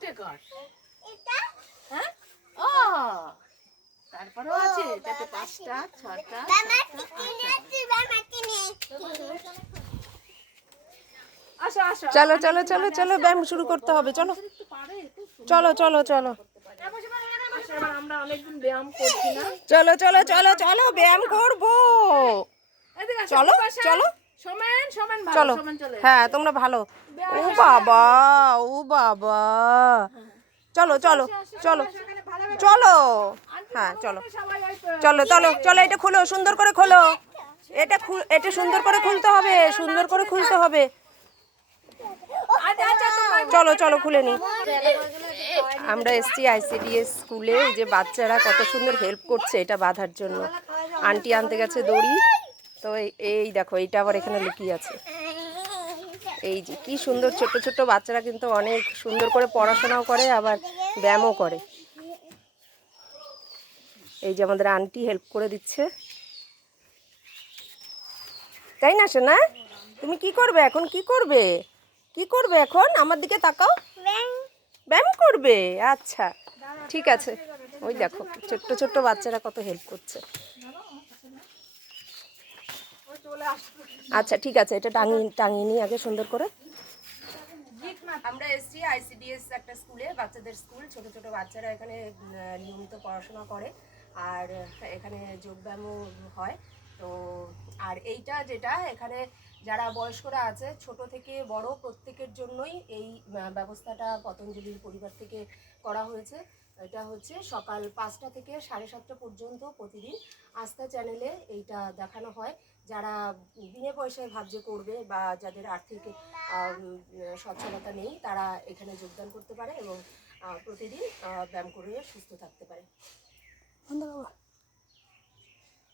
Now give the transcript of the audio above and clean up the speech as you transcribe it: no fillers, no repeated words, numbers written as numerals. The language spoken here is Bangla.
চারটে কর। হ্যাঁ, ও তারপরেও আছে যাতে 5টা 6টা 7টা। চলো চলো চলো চলো ব্যায়াম শুরু করতে হবে, চলো চলো চলো চলো আমরা অনেকদিন ব্যায়াম করছি না। চলো চলো চলো চলো ব্যায়াম করবো, চলো চলো সমান সমান ভালো, চলো। সমান চলে হ্যাঁ তোমরা ভালো। ও বাবা, ও বাবা, চলো চলো চলো চলো। হ্যাঁ চলো চলো চলো চলো, এটা খোলো, সুন্দর করে খোলো, এটা সুন্দর করে খুলতে হবে, সুন্দর করে খুলতে হবে। চলো চলো খুলে নি। আমরা এসছি ICDS স্কুলে, এই যে বাচ্চারা কত সুন্দর হেল্প করছে এটা বাঁধার জন্য। আন্টি আনতে গেছে দড়ি, তো এই দেখো এইটা আবার এখানে লুকিয়ে আছে। এই যে কি সুন্দর, ছোট ছোট বাচ্চারা কিন্তু অনেক সুন্দর করে পড়াশোনাও করে আবার ব্যায়ামও করে। এই যে আমাদের আন্টি হেল্প করে দিচ্ছে, তাই না সোনা? তুমি কি করবে এখন, কি করবে, কি করবে এখন? আমার দিকে তাকাও, ব্যায়াম করবে? আচ্ছা ঠিক আছে। ওই দেখো ছোট্ট ছোট্ট বাচ্চারা কত হেল্প করছে। আচ্ছা ঠিক আছে, এটা টাঙিয়ে টাঙিয়ে নিই আগে সুন্দর করে। আমরা এসছি ICDS একটা স্কুলে, বাচ্চাদের স্কুল। ছোট ছোট বাচ্চারা এখানে নিয়মিত পড়াশোনা করে আর এখানে যোগব্যায়ামও হয়। তো আর এইটা যেটা এখানে যারা বয়স্করা আছে ছোট থেকে বড় প্রত্যেকের জন্যই এই ব্যবস্থাটা পতঞ্জলির পরিবার থেকে করা হয়েছে। এটা হচ্ছে সকাল 5টা থেকে 7:30 পর্যন্ত প্রতিদিন আস্থা চ্যানেলে এইটা দেখানো হয়। যারা বিনা পয়সায় ভাবছে করবে বা যাদের আর্থিক সচ্ছলতা নেই তারা এখানে যোগদান করতে পারে এবং প্রতিদিন ব্যায়াম করে সুস্থ থাকতে পারে।